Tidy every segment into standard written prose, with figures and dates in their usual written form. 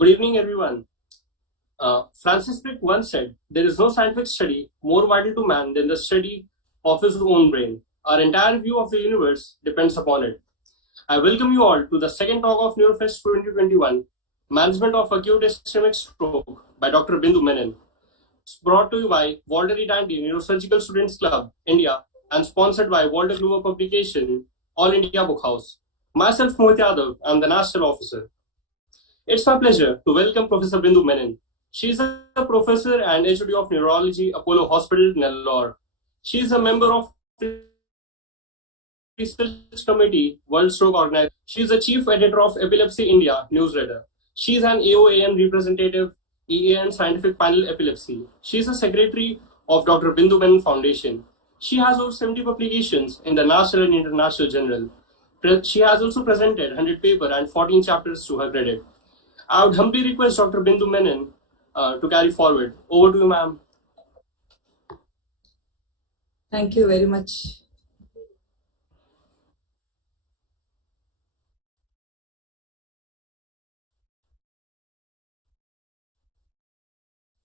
Good evening, everyone. Francis Crick once said, "There is no scientific study more vital to man than the study of his own brain. Our entire view of the universe depends upon it." I welcome you all to the second talk of Neurofest 2021, Management of Acute Ischemic Stroke by Dr. Bindu Menon. It's brought to you by Walter E. Dandy Neurosurgical Students Club, India, and sponsored by Walter Kluwer Publication, All India Book House. Myself, Mohit Yadav, I'm the National Officer. It's my pleasure to welcome Professor Bindu Menon. She is a professor and HOD of Neurology, Apollo Hospital, Nellore. She is a member of the Research Committee, World Stroke Organization. She is the chief editor of Epilepsy India newsletter. She is an AOAN representative, EAN Scientific Panel Epilepsy. She is a secretary of Dr. Bindu Menon Foundation. She has over 70 publications in the national and international journal. She has also presented 100 papers and 14 chapters to her credit. I would humbly request Dr. Bindu Menon to carry forward. Over to you, ma'am. Thank you very much.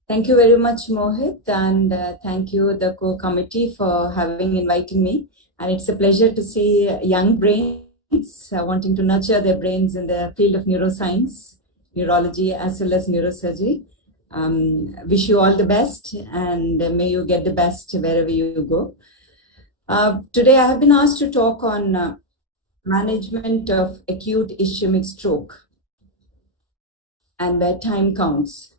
Thank you very much, Mohit, and thank you, the core committee, for inviting me. And it's a pleasure to see young brains wanting to nurture their brains in the field of neuroscience, neurology, as well as neurosurgery. Wish you all the best, and may you get the best wherever you go. Today, I have been asked to talk on management of acute ischemic stroke and where time counts.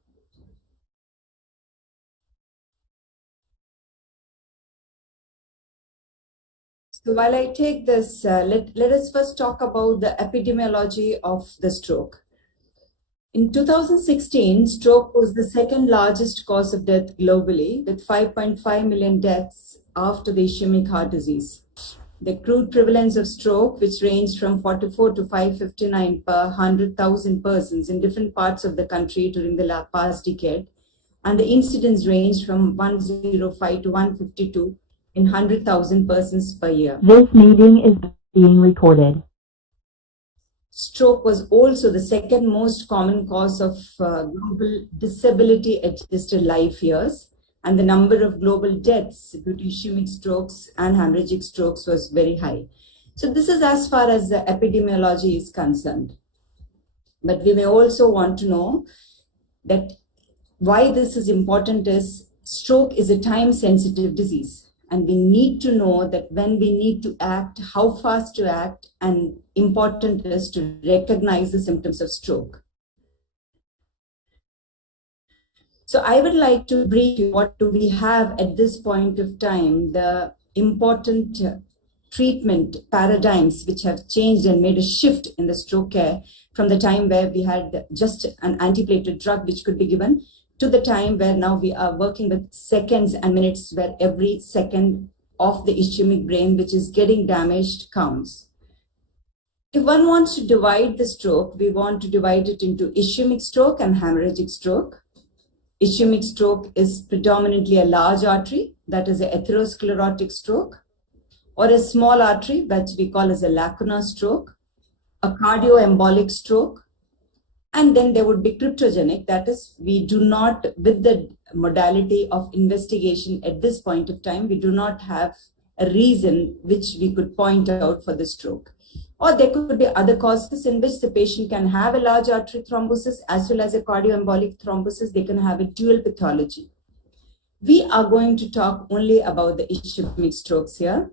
So while I take this, let us first talk about the epidemiology of the stroke. In 2016, stroke was the second largest cause of death globally, with 5.5 million deaths after the ischemic heart disease. The crude prevalence of stroke, which ranged from 44 to 559 per 100,000 persons in different parts of the country during the past decade, and the incidence ranged from 105 to 152 in 100,000 persons per year. This meeting is being recorded. Stroke was also the second most common cause of global disability-adjusted life years, and the number of global deaths due to ischemic strokes and hemorrhagic strokes was very high. So this is as far as the epidemiology is concerned. But we may also want to know that why this is important is stroke is a time-sensitive disease. And we need to know that when we need to act, how fast to act, and important is to recognize the symptoms of stroke. So I would like to brief you what do we have at this point of time, the important treatment paradigms which have changed and made a shift in the stroke care from the time where we had just an antiplatelet drug which could be given to the time where now we are working with seconds and minutes, where every second of the ischemic brain which is getting damaged counts. If one wants to divide the stroke, we want to divide it into ischemic stroke and hemorrhagic stroke. Ischemic stroke is predominantly a large artery, that is an atherosclerotic stroke, or a small artery, which we call as a lacunar stroke, a cardioembolic stroke, and then there would be cryptogenic, that is, we do not, with the modality of investigation at this point of time, we do not have a reason which we could point out for the stroke. Or there could be other causes in which the patient can have a large artery thrombosis as well as a cardioembolic thrombosis. They can have a dual pathology. We are going to talk only about the ischemic strokes here.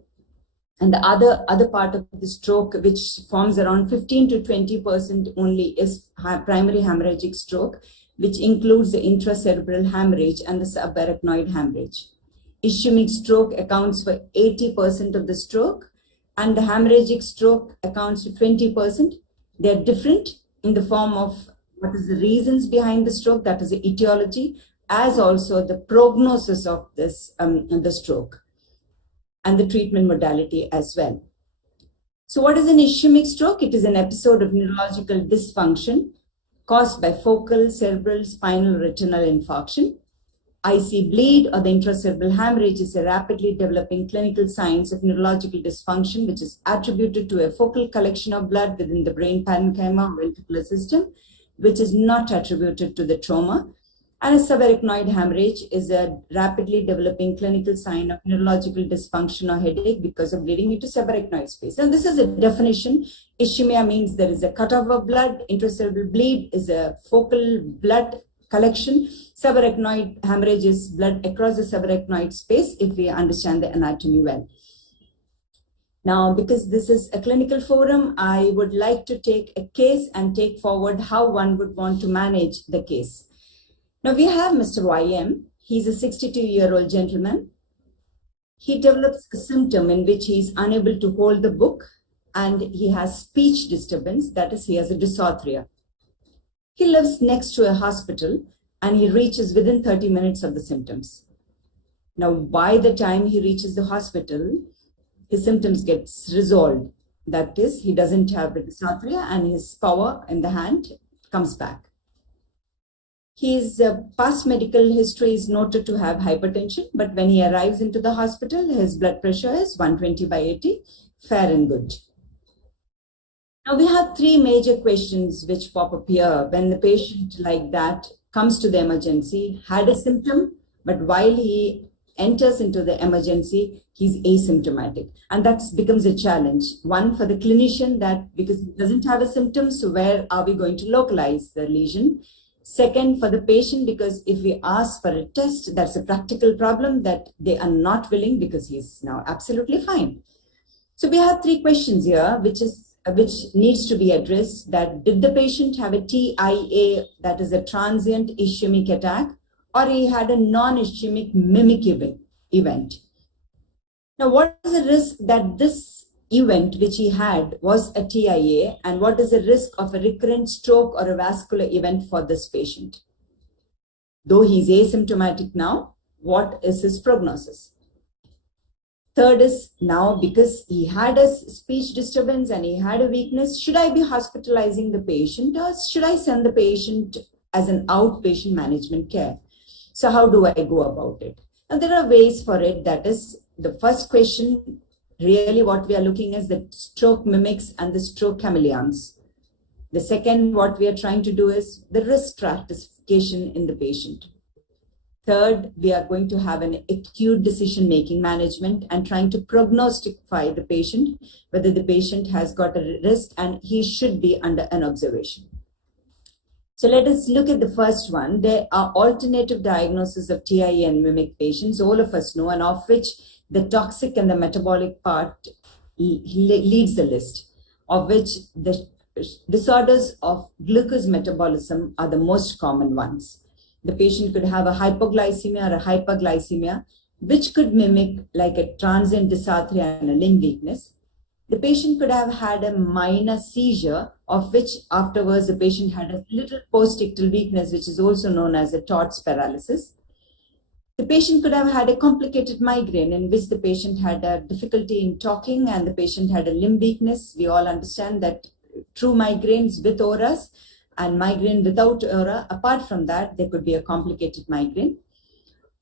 And the other part of the stroke, which forms around 15 to 20% only, is primary hemorrhagic stroke, which includes the intracerebral hemorrhage and the subarachnoid hemorrhage. Ischemic stroke accounts for 80% of the stroke, and the hemorrhagic stroke accounts for 20%. They are different in the form of what is the reasons behind the stroke, that is the etiology, as also the prognosis of this the stroke, and the treatment modality as well. So what is an ischemic stroke? It is an episode of neurological dysfunction caused by focal, cerebral, spinal, retinal infarction. IC bleed or the intracerebral hemorrhage is a rapidly developing clinical signs of neurological dysfunction, which is attributed to a focal collection of blood within the brain parenchyma or ventricular system, which is not attributed to the trauma. And a subarachnoid hemorrhage is a rapidly developing clinical sign of neurological dysfunction or headache because of bleeding into subarachnoid space. And this is a definition. Ischemia means there is a cutoff of blood. Intracerebral bleed is a focal blood collection. Subarachnoid hemorrhage is blood across the subarachnoid space if we understand the anatomy well. Now, because this is a clinical forum, I would like to take a case and take forward how one would want to manage the case. Now we have Mr. YM. He's a 62-year-old gentleman. He develops a symptom in which he is unable to hold the book and he has speech disturbance, that is, he has a dysarthria. He lives next to a hospital and he reaches within 30 minutes of the symptoms. Now, by the time he reaches the hospital, his symptoms get resolved. That is, he doesn't have the dysarthria and his power in the hand comes back. His past medical history is noted to have hypertension, but when he arrives into the hospital, his blood pressure is 120/80, fair and good. Now we have three major questions which pop up here when the patient like that comes to the emergency, had a symptom, but while he enters into the emergency, he's asymptomatic. And that becomes a challenge. One, for the clinician, that because he doesn't have a symptom, so where are we going to localize the lesion? Second, for the patient, because if we ask for a test, that's a practical problem that they are not willing because he's now absolutely fine. So we have three questions here, which needs to be addressed. That did the patient have a TIA, that is a transient ischemic attack, or he had a non-ischemic mimic event? Now, what is the risk that this event which he had was a TIA, and what is the risk of a recurrent stroke or a vascular event for this patient? Though he's asymptomatic now, what is his prognosis? Third is, now because he had a speech disturbance and he had a weakness, should I be hospitalizing the patient or should I send the patient as an outpatient management care? So how do I go about it? And there are ways for it. That is, the first question, really what we are looking at is the stroke mimics and the stroke chameleons. The second, what we are trying to do is the risk stratification in the patient. Third, we are going to have an acute decision-making management and trying to prognostify the patient, whether the patient has got a risk and he should be under an observation. So let us look at the first one. There are alternative diagnoses of TIA and mimic patients, all of us know, and of which the toxic and the metabolic part leads the list, of which the disorders of glucose metabolism are the most common ones. The patient could have a hypoglycemia or a hyperglycemia, which could mimic like a transient dysarthria and a limb weakness. The patient could have had a minor seizure, of which afterwards the patient had a little postictal weakness, which is also known as a Todd's paralysis. The patient could have had a complicated migraine in which the patient had a difficulty in talking and the patient had a limb weakness. We all understand that true migraines with auras and migraine without aura, apart from that, there could be a complicated migraine.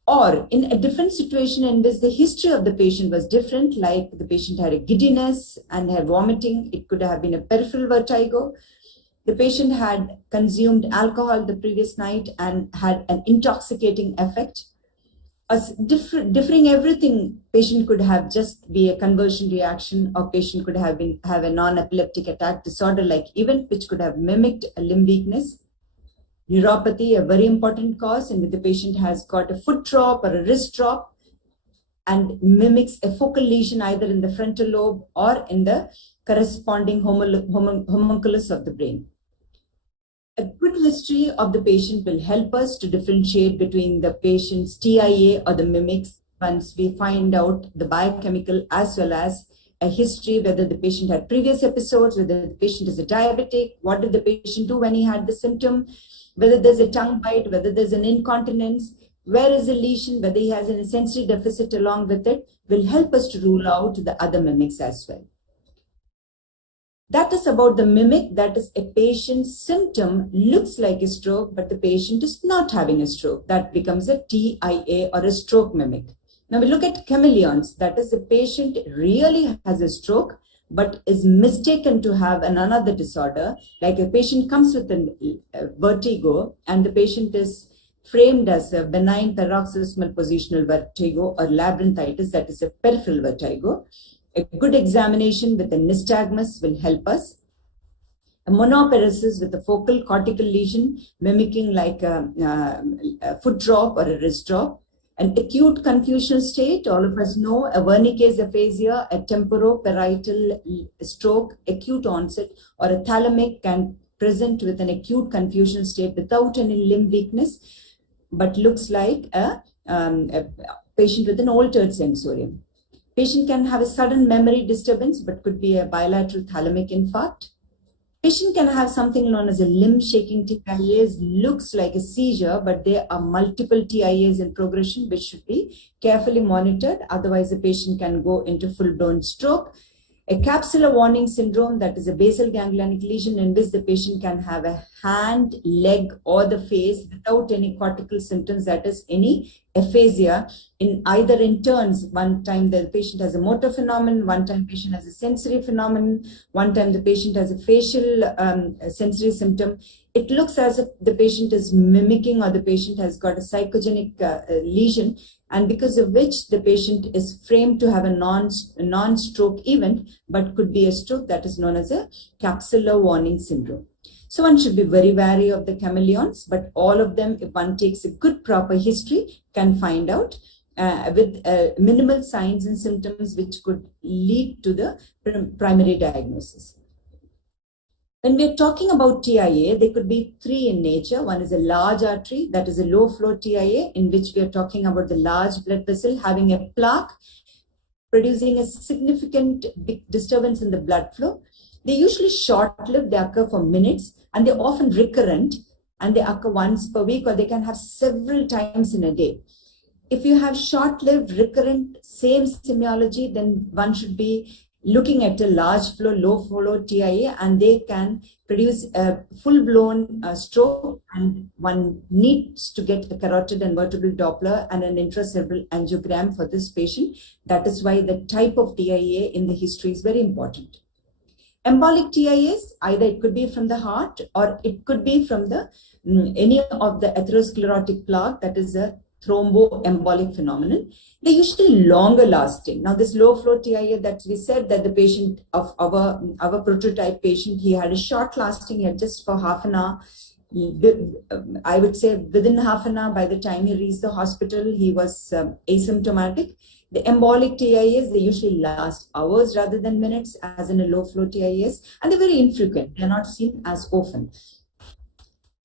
Or in a different situation in which the history of the patient was different, like the patient had a giddiness and had vomiting, it could have been a peripheral vertigo. The patient had consumed alcohol the previous night and had an intoxicating effect. Differing everything, patient could have just be a conversion reaction, or patient could have a non-epileptic attack disorder like event, which could have mimicked a limb weakness. Neuropathy, a very important cause, in which the patient has got a foot drop or a wrist drop and mimics a focal lesion either in the frontal lobe or in the corresponding homunculus of the brain. A good history of the patient will help us to differentiate between the patient's TIA or the mimics once we find out the biochemical as well as a history, whether the patient had previous episodes, whether the patient is a diabetic, what did the patient do when he had the symptom, whether there's a tongue bite, whether there's an incontinence, where is the lesion, whether he has an sensory deficit along with it, will help us to rule out the other mimics as well. That is about the mimic. That is, a patient's symptom looks like a stroke, but the patient is not having a stroke. That becomes a TIA or a stroke mimic. Now we look at chameleons. That is, the patient really has a stroke, but is mistaken to have another disorder, like a patient comes with a vertigo and the patient is framed as a benign paroxysmal positional vertigo or labyrinthitis, that is a peripheral vertigo, a good examination with a nystagmus will help us. A monoparesis with a focal cortical lesion mimicking like a foot drop or a wrist drop. An acute confusional state, all of us know, a Wernicke's aphasia, a temporoparietal stroke, acute onset, or a thalamic can present with an acute confusional state without any limb weakness, but looks like a patient with an altered sensorium. Patient can have a sudden memory disturbance, but could be a bilateral thalamic infarct. Patient can have something known as a limb shaking TIAs, looks like a seizure, but there are multiple TIAs in progression, which should be carefully monitored. Otherwise, the patient can go into full-blown stroke. A capsular warning syndrome, that is a basal ganglionic lesion in which the patient can have a hand, leg, or the face without any cortical symptoms, that is any aphasia in either in turns. One time the patient has a motor phenomenon, one time patient has a sensory phenomenon, one time the patient has a facial sensory symptom. It looks as if the patient is mimicking or the patient has got a psychogenic lesion, and because of which the patient is framed to have a non-stroke event, but could be a stroke, that is known as a capsular warning syndrome. So one should be very wary of the chameleons, but all of them, if one takes a good proper history, can find out with minimal signs and symptoms which could lead to the primary diagnosis. When we're talking about TIA, there could be three in nature. One is a large artery, that is a low flow TIA, in which we are talking about the large blood vessel having a plaque, producing a significant big disturbance in the blood flow. They're usually short-lived, they occur for minutes, and they're often recurrent, and they occur once per week, or they can have several times in a day. If you have short-lived, recurrent, same semiology, then one should be looking at a large flow, low flow TIA, and they can produce a full-blown stroke, and one needs to get a carotid and vertebral Doppler and an intracerebral angiogram for this patient. That is why the type of TIA in the history is very important. Embolic TIAs, either it could be from the heart or it could be from the any of the atherosclerotic plaque, that is a thromboembolic phenomenon. They're usually longer lasting. Now, this low flow TIA that we said that the patient of our prototype patient, he had a short lasting here just for half an hour. I would say within half an hour, by the time he reached the hospital, he was asymptomatic. The embolic TIAs, they usually last hours rather than minutes, as in a low flow TIAs, and they're very infrequent. They're not seen as often.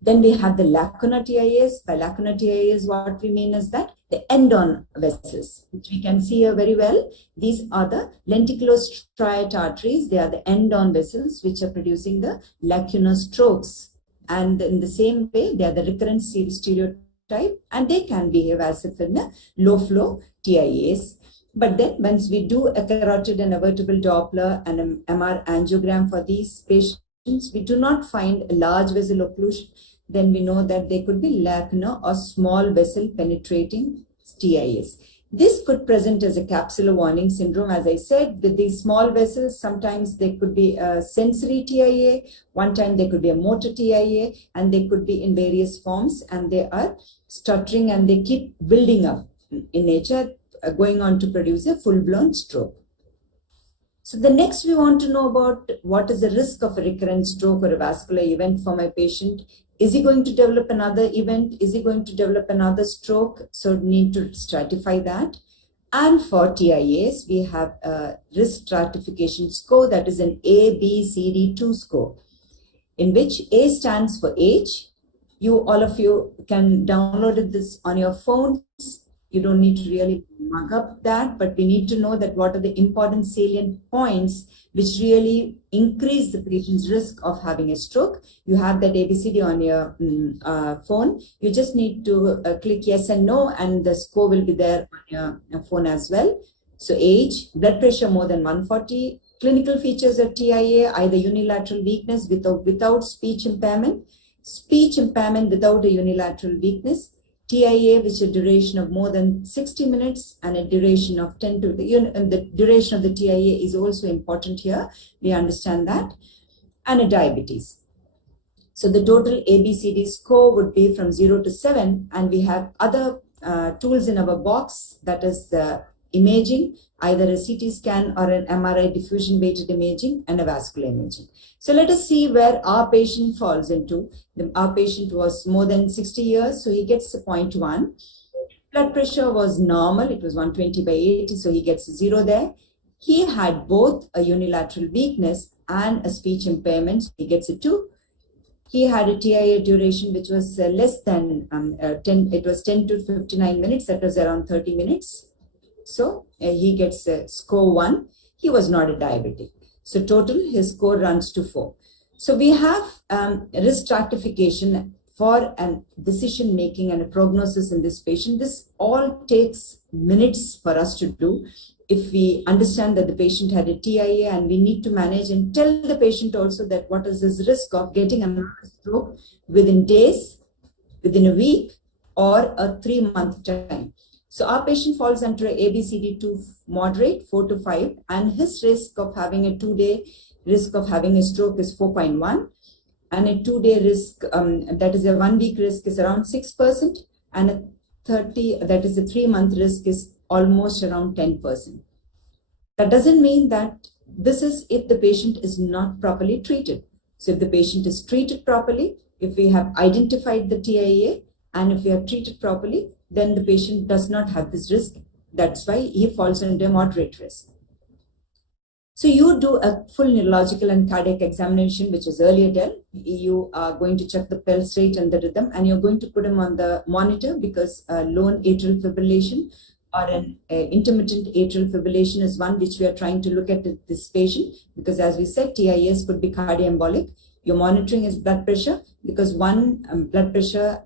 Then we have the lacunar TIAs. By lacunar TIAs, what we mean is that the end-on vessels, which we can see here very well. These are the lenticulostriate arteries. They are the end-on vessels which are producing the lacunar strokes. And in the same way, they are the recurrent stereotype, and they can behave as if in a low-flow TIAs. But then once we do a carotid and a vertebral Doppler and an MR angiogram for these patients, we do not find a large vessel occlusion, then we know that they could be lacunar or small vessel penetrating TIAs. This could present as a capsular warning syndrome. As I said, with these small vessels, sometimes they could be a sensory TIA, one time they could be a motor TIA, and they could be in various forms, and they are stuttering and they keep building up in nature, going on to produce a full-blown stroke. So the next we want to know about what is the risk of a recurrent stroke or a vascular event for my patient. Is he going to develop another event? Is he going to develop another stroke? So need to stratify that. And for TIAs, we have a risk stratification score, that is an A, B, C, D 2 score, in which A stands for age. All of you can download this on your phones. You don't need to really mug up that, but we need to know that what are the important salient points which really increase the patient's risk of having a stroke. You have that ABCD on your phone. You just need to click yes and no, and the score will be there on your phone as well. So age, blood pressure more than 140, clinical features of TIA, either unilateral weakness without speech impairment without a unilateral weakness, TIA, which is a duration of more than 60 minutes and a duration of 10 to, and the duration of the TIA is also important here. We understand that. And a diabetes. So the total ABCD score would be from 0 to 7, and we have other tools in our box, that is the imaging, either a CT scan or an MRI diffusion weighted imaging and a vascular imaging. So let us see where our patient falls into. Our patient was more than 60 years, so he gets a 0.1. Blood pressure was normal, it was 120 by 80, so he gets a 0 there. He had both a unilateral weakness and a speech impairment, so he gets a 2. He had a TIA duration which was less than 10, it was 10 to 59 minutes, that was around 30 minutes. So he gets a score 1. He was not a diabetic. So total, his score runs to 4. So we have risk stratification for an decision making and a prognosis in this patient. This all takes minutes for us to do. If we understand that the patient had a TIA, and we need to manage and tell the patient also that what is his risk of getting another stroke within days, within a week, or a 3-month time. So our patient falls under ABCD2 moderate, 4 to 5, and his risk of having a 2-day risk of having a stroke is 4.1, and a 2-day risk, that is a 1-week risk, is around 6%, and a 30, that is a 3-month risk, is almost around 10%. That doesn't mean that this is if the patient is not properly treated. So if the patient is treated properly, if we have identified the TIA, and if we have treated properly, then the patient does not have this risk. That's why he falls under moderate risk. So you do a full neurological and cardiac examination, which was earlier done. You are going to check the pulse rate and the rhythm, and you're going to put him on the monitor, because lone atrial fibrillation or an intermittent atrial fibrillation is one which we are trying to look at this patient, because as we said, TIAs could be cardioembolic. Your monitoring is blood pressure, because one blood pressure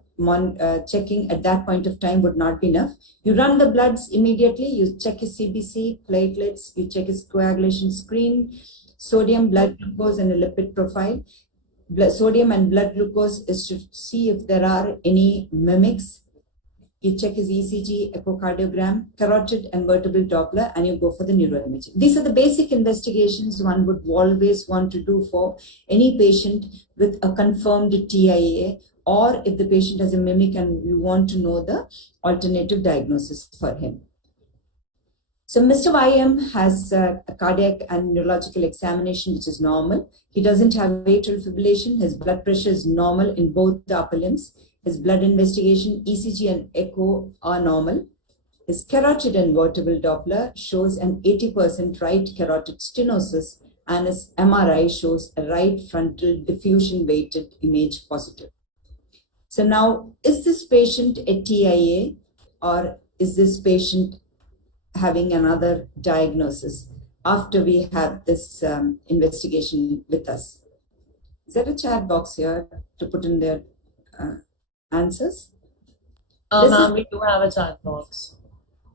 checking at that point of time would not be enough. You run the bloods immediately, you check his CBC, platelets, you check his coagulation screen, sodium, blood glucose, and a lipid profile. Sodium and blood glucose is to see if there are any mimics. You check his ECG, echocardiogram, carotid and vertebral Doppler, and you go for the neuroimaging. These are the basic investigations one would always want to do for any patient with a confirmed TIA, or if the patient has a mimic and we want to know the alternative diagnosis for him. So Mr. YM has a cardiac and neurological examination, which is normal. He doesn't have atrial fibrillation. His blood pressure is normal in both the upper limbs. His blood investigation, ECG and echo are normal. His carotid and vertebral Doppler shows an 80% right carotid stenosis, and his MRI shows a right frontal diffusion weighted image positive. So now, is this patient a TIA, or is this patient having another diagnosis after we have this investigation with us? Is there a chat box here to put in their answers? Ma'am, we do have a chat box.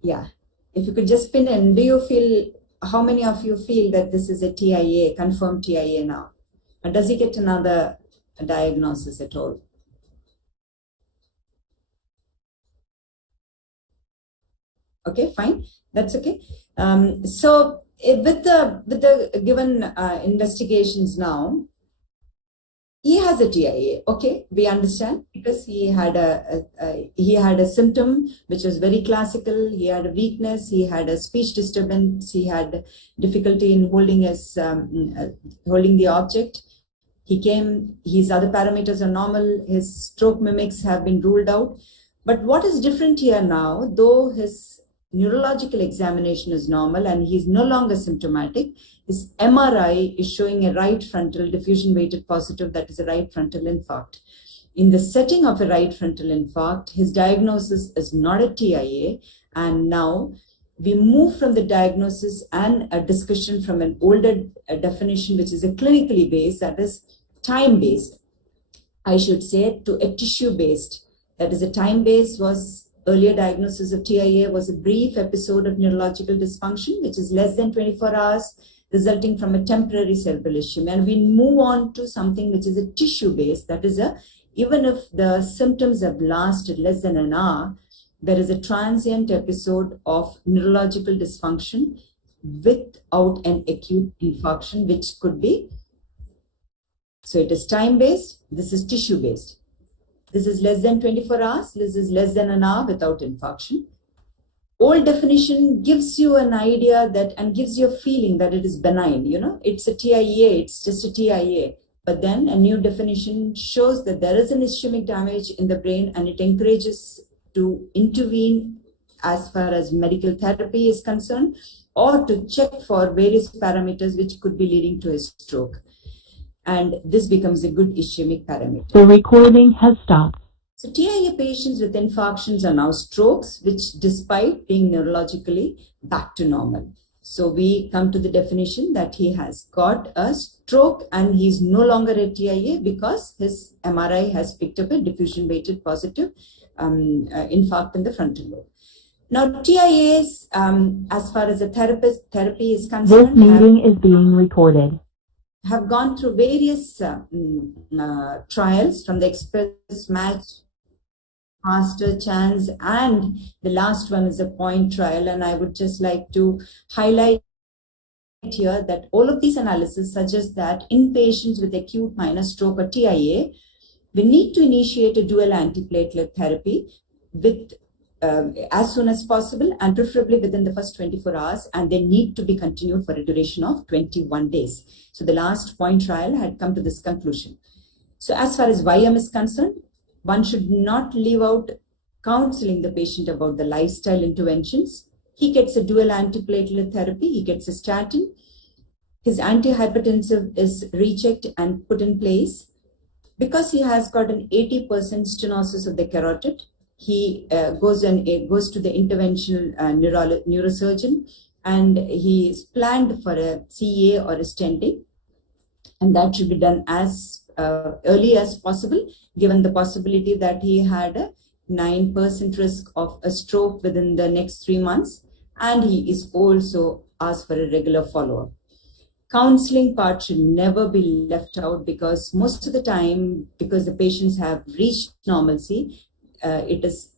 Yeah. If you could just pin in, do you feel, how many of you feel that this is a TIA, confirmed TIA now? Or does he get another diagnosis at all? Okay, fine. That's okay. So with the given investigations now, he has a TIA. Okay, we understand, because he had a symptom which was very classical. He had a weakness. He had a speech disturbance. He had difficulty in holding holding the object. He came. His other parameters are normal. His stroke mimics have been ruled out. But what is different here now, though his neurological examination is normal and he's no longer symptomatic, his MRI is showing a right frontal diffusion weighted positive, that is a right frontal infarct. In the setting of a right frontal infarct, his diagnosis is not a TIA, and now we move from the diagnosis and a discussion from an older definition, which is a clinically based, that is time-based, I should say, to a tissue-based. That is, a time-based was earlier diagnosis of TIA was a brief episode of neurological dysfunction, which is less than 24 hours, resulting from a temporary cerebral ischemia. And we move on to something which is a tissue-based, that is a even if the symptoms have lasted less than an hour, there is a transient episode of neurological dysfunction without an acute infarction, which could be, so it is time-based, this is tissue-based. This is less than 24 hours, this is less than an hour without infarction. Old definition gives you an idea that, and gives you a feeling that it is benign, it's a TIA, it's just a TIA. But then a new definition shows that there is an ischemic damage in the brain, and it encourages to intervene as far as medical therapy is concerned, or to check for various parameters which could be leading to a stroke. And this becomes a good ischemic parameter. The recording has stopped. So TIA patients with infarctions are now strokes, which despite being neurologically back to normal. So we come to the definition that he has got a stroke and he's no longer a TIA because his MRI has picked up a diffusion weighted positive infarct in the frontal lobe. Now TIAs, as far as the therapy is This concerned, meeting is being recorded. have gone through various trials from the Express, Match, Master, Chance, and the last one is a point trial. And I would just like to highlight here that all of these analyses suggest that in patients with acute minor stroke or TIA, we need to initiate a dual antiplatelet therapy with as soon as possible, and preferably within the first 24 hours, and they need to be continued for a duration of 21 days. So the last point trial had come to this conclusion. So as far as YM is concerned, one should not leave out counseling the patient about the lifestyle interventions. He gets a dual antiplatelet therapy, he gets a statin, his antihypertensive is rechecked and put in place. Because he has got an 80% stenosis of the carotid, he goes to the interventional neurosurgeon, and he is planned for a CEA or a stenting, and that should be done as early as possible, given the possibility that he had a 9% risk of a stroke within the next 3 months, and he is also asked for a regular follow-up. Counseling part should never be left out, because most of the time, because the patients have reached normalcy, it is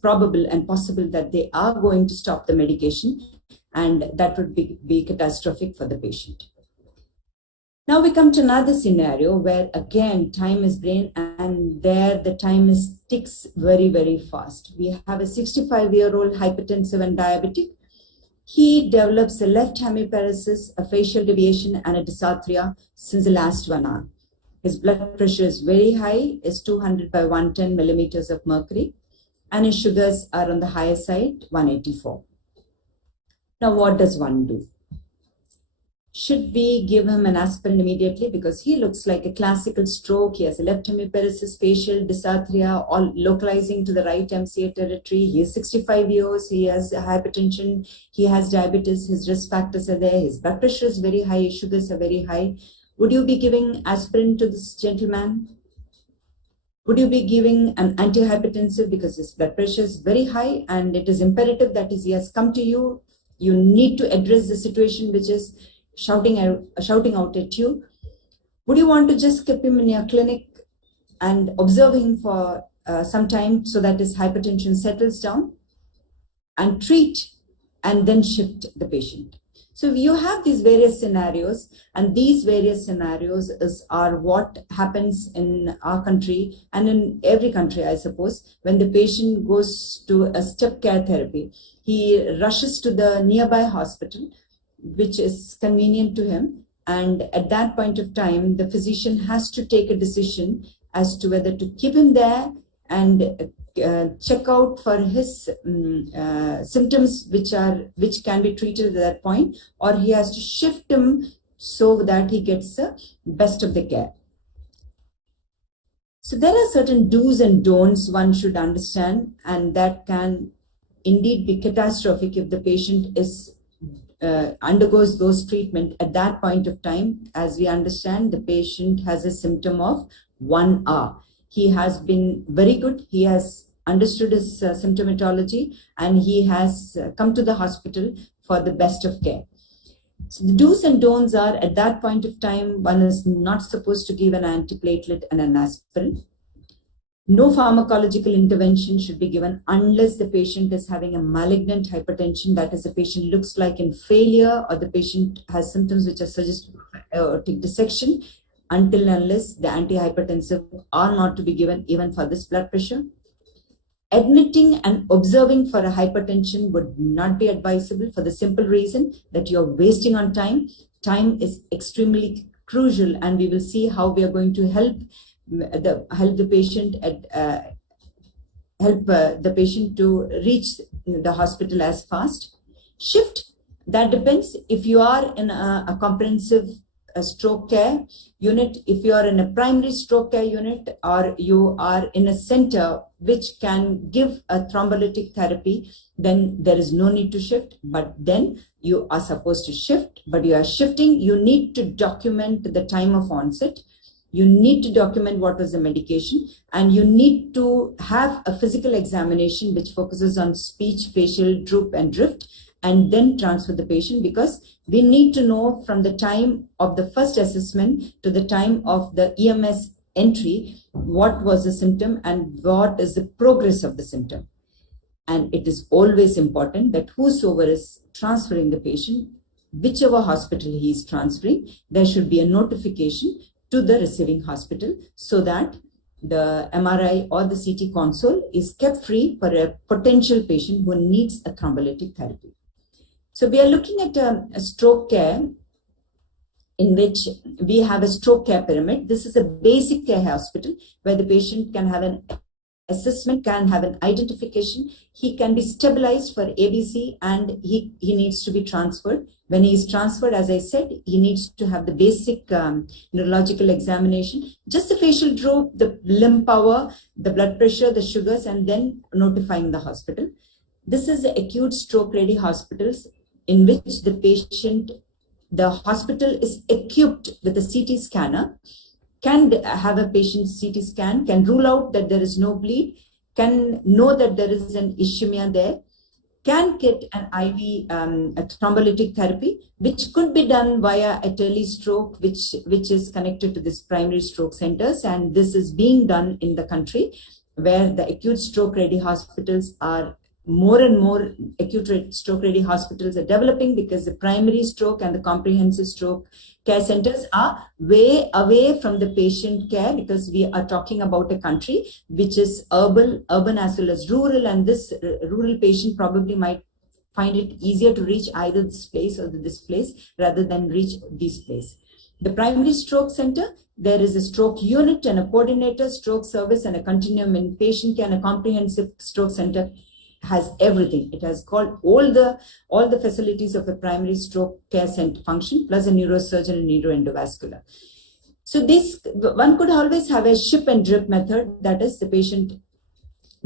probable and possible that they are going to stop the medication, and that would be catastrophic for the patient. Now we come to another scenario where again time is brain, and there the time ticks very, very fast. We have a 65-year-old hypertensive and diabetic. He develops a left hemiparesis, a facial deviation, and a dysarthria since the last 1 hour. His blood pressure is very high, is 200 by 110 millimeters of mercury, and his sugars are on the higher side, 184. Now, what does one do? Should we give him an aspirin immediately? Because he looks like a classical stroke. He has a left hemiparesis, facial dysarthria, all localizing to the right MCA territory. He is 65 years. He has hypertension. He has diabetes. His risk factors are there. His blood pressure is very high. His sugars are very high. Would you be giving aspirin to this gentleman? Would you be giving an antihypertensive because his blood pressure is very high and it is imperative that he has come to you? You need to address the situation which is shouting out at you. Would you want to just keep him in your clinic and observe him for some time so that his hypertension settles down, and treat and then shift the patient? So you have these various scenarios, and these various scenarios are what happens in our country and in every country, I suppose, when the patient goes to a step care therapy. He rushes to the nearby hospital, which is convenient to him. And at that point of time, the physician has to take a decision as to whether to keep him there and check out for his symptoms which can be treated at that point, or he has to shift him so that he gets the best of the care. So there are certain do's and don'ts one should understand, and that can indeed be catastrophic if the patient is undergoes those treatment at that point of time. As we understand, the patient has a symptom of 1 hour. He has been very good. He has understood his symptomatology, and he has come to the hospital for the best of care. So the do's and don'ts are, at that point of time, one is not supposed to give an antiplatelet and an aspirin. No pharmacological intervention should be given unless the patient is having a malignant hypertension, that is, the patient looks like in failure or the patient has symptoms which are suggestive of aortic dissection, until and unless the antihypertensive are not to be given even for this blood pressure. Admitting and observing for a hypertension would not be advisable for the simple reason that you're wasting on time. Time is extremely crucial, and we will see how we are going to help the patient the patient to reach the hospital as fast. Shift, that depends. If you are in a comprehensive stroke care unit, if you are in a primary stroke care unit, or you are in a center which can give a thrombolytic therapy, then there is no need to shift. But then you are supposed to shift, but you are shifting. You need to document the time of onset. You need to document what was the medication, and you need to have a physical examination which focuses on speech, facial droop and drift, and then transfer the patient, because we need to know from the time of the first assessment to the time of the EMS entry, what was the symptom and what is the progress of the symptom. And it is always important that whosoever is transferring the patient, whichever hospital he is transferring, there should be a notification to the receiving hospital so that the MRI or the CT console is kept free for a potential patient who needs a thrombolytic therapy. So we are looking at a stroke care in which we have a stroke care pyramid. This is a basic care hospital where the patient can have an assessment, can have an identification. He can be stabilized for ABC, and he needs to be transferred. When he is transferred, as I said, he needs to have the basic neurological examination, just the facial droop, the limb power, the blood pressure, the sugars, and then notifying the hospital. This is the acute stroke ready hospitals in which the hospital is equipped with a CT scanner, can have a patient's CT scan, can rule out that there is no bleed, can know that there is an ischemia there, can get an IV a thrombolytic therapy, which could be done via a telestroke, which is connected to this primary stroke centers. And this is being done in the country where the acute stroke ready hospitals are more and more acute stroke ready hospitals are developing, because the primary stroke and the comprehensive stroke care centers are way away from the patient care, because we are talking about a country which is urban as well as rural, and this rural patient probably might find it easier to reach either this place or this place rather than reach this place. The primary stroke center, there is a stroke unit and a coordinator, stroke service, and a continuum in patient care, and a comprehensive stroke center has everything. It has got all the facilities of a primary stroke care center function, plus a neurosurgeon and neuroendovascular. So this, one could always have a ship and drip method, that is, the patient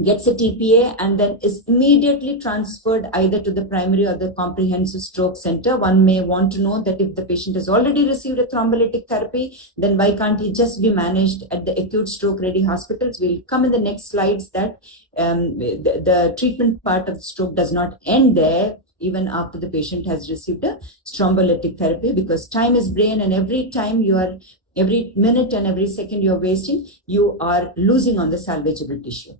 gets a TPA and then is immediately transferred either to the primary or the comprehensive stroke center. One may want to know that if the patient has already received a thrombolytic therapy, then why can't he just be managed at the acute stroke ready hospitals? We'll come in the next slides that the treatment part of the stroke does not end there even after the patient has received a thrombolytic therapy, because time is brain, and every minute and every second you're wasting, you are losing on the salvageable tissue.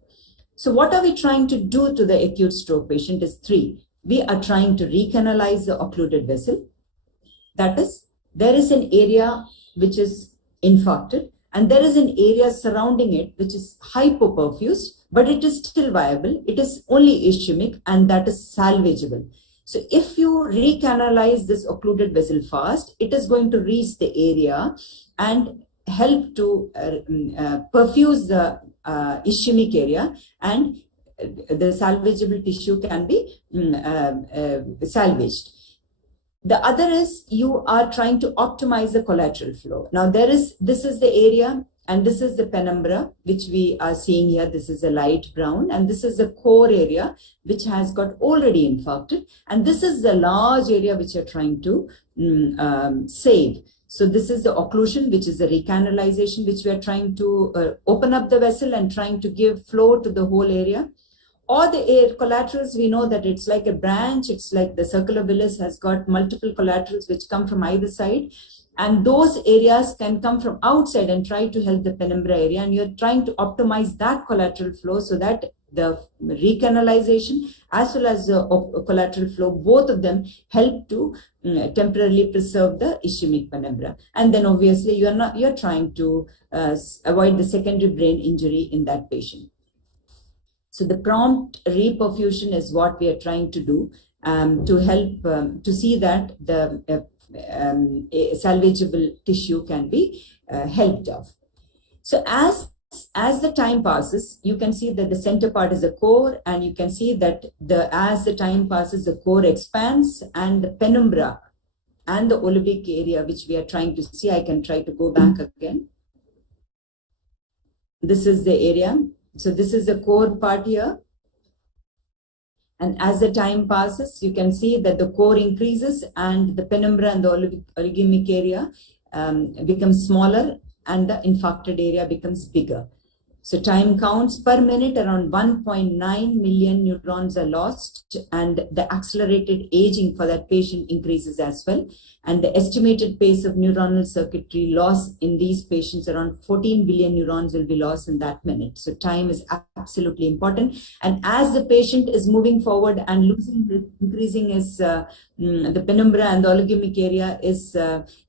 So what are we trying to do to the acute stroke patient is three. We are trying to recanalize the occluded vessel. That is, there is an area which is infarcted, and there is an area surrounding it which is hypoperfused, but it is still viable. It is only ischemic, and that is salvageable. So if you recanalize this occluded vessel fast, it is going to reach the area and help to perfuse the ischemic area, and the salvageable tissue can be salvaged. The other is you are trying to optimize the collateral flow. Now this is the area, and this is the penumbra which we are seeing here. This is a light brown, and this is the core area which has got already infarcted, and this is the large area which you're trying to save. So this is the occlusion, which is the recanalization, which we are trying to open up the vessel and trying to give flow to the whole area. Or the air collaterals, we know that it's like a branch. It's like the circular villus has got multiple collaterals which come from either side. And those areas can come from outside and try to help the penumbra area. And you're trying to optimize that collateral flow so that the recanalization as well as the collateral flow, both of them help to temporarily preserve the ischemic penumbra. And then obviously you're trying to avoid the secondary brain injury in that patient. So the prompt reperfusion is what we are trying to do to help to see that the salvageable tissue can be helped off. So as the time passes, you can see that the center part is the core, and you can see that as the time passes, the core expands, and the penumbra and the olympic area, which we are trying to see. I can try to go back again. This is the area. So this is the core part here. And as the time passes, you can see that the core increases and the penumbra and the oligemic area becomes smaller and the infarcted area becomes bigger. So time counts per minute, around 1.9 million neurons are lost, and the accelerated aging for that patient increases as well. And the estimated pace of neuronal circuitry loss in these patients, around 14 billion neurons will be lost in that minute. So time is absolutely important. And as the patient is moving forward and increasing his the penumbra and the oligemic area is